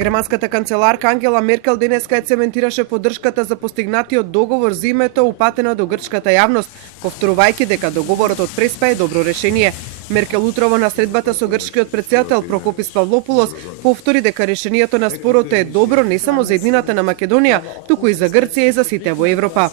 Германската канцеларка Ангела Меркел денеска ја цементираше поддршката за постигнатиот договор за името упатено до грчката јавност, повторувајќи дека договорот од Преспа е добро решение. Меркел утрово на средбата со грчкиот претседател Прокопис Павлопулос повтори дека решението на спорот е добро не само за еднината на Македонија, туку и за Грција и за сите во Европа.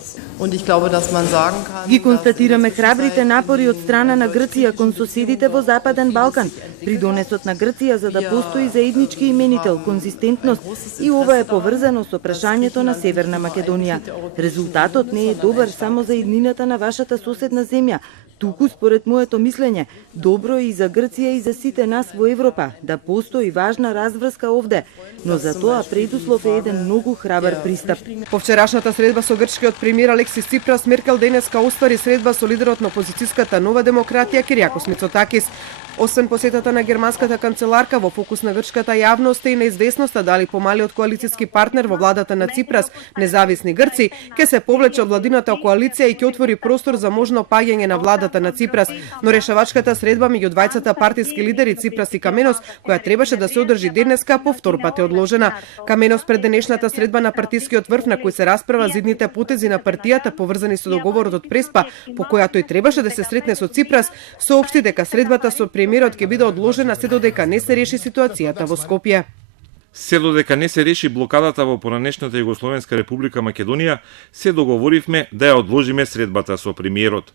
Ги констатираме храбрите напори од страна на Грција кон соседите во Западен Балкан, придонесот на Грција за да постои заеднички именител, конзистентност, и ова е поврзано со прашањето на Северна Македонија. Резултатот не е добар само за еднината на вашата соседна земја, туку според моето мислење, добро и за Грција и за сите нас во Европа, да постои важна разврска овде, но за тоа предуслов е еден многу храбар пристап. По вчерашната средба со грчкиот премиер Алексис Ципрас, Меркел денеска оствари средба со лидерот на опозицијската Нова демократија Кириакос Мицотакис. Освен посетата на германската канцеларка, во фокус на грчката јавност е и неизвестноста дали помалиот коалицијски партнер во владата на Ципрас, Независни Грци, ќе се повлече од владината коалиција и ќе отвори простор за можно паѓање на владата на Ципрас, но решавачката средба меѓу двајцата партиски лидери Ципрас и Каменос, која требаше да се одржи денеска, по втор пат е одложена. Каменос пред денешната средба на партискиот врв на кој се расправа за идните потези на партијата поврзани со договорот од Преспа, по која тој требаше да се сретне со Ципрас, соопшти дека средбата со премиерот ќе биде одложена се додека не се реши ситуацијата во Скопје. Се додека не се реши блокадата во поранешната Југословенска република Македонија, се договоривме да ја одложиме средбата со премиерот.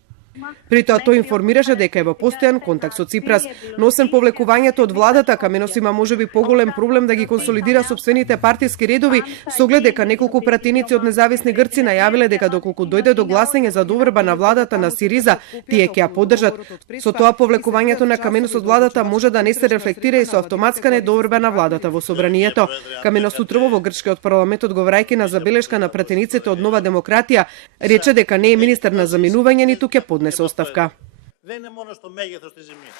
При тоа тој информираше дека е во постојан контакт со Ципрас, но освен повлекувањето од владата, Каменос има можеби поголем проблем да ги консолидира сопствените партиски редови, со оглед дека неколку пратеници од Независни Грци најавиле дека доколку дојде до гласање за доверба на владата на Сириза, тие ќе ја поддржат. Со тоа повлекувањето на Каменос од владата може да не се рефлектира и со автоматска недоверба на владата во собранието. Каменос утрово во грчкиот парламент, одговарајќи на забелешка на пратениците од Нова демократија, рече дека не е министер на заминување, ниту ќе поднесе оставка. Δεν είναι μόνο στο μέγεθος της ζημίας.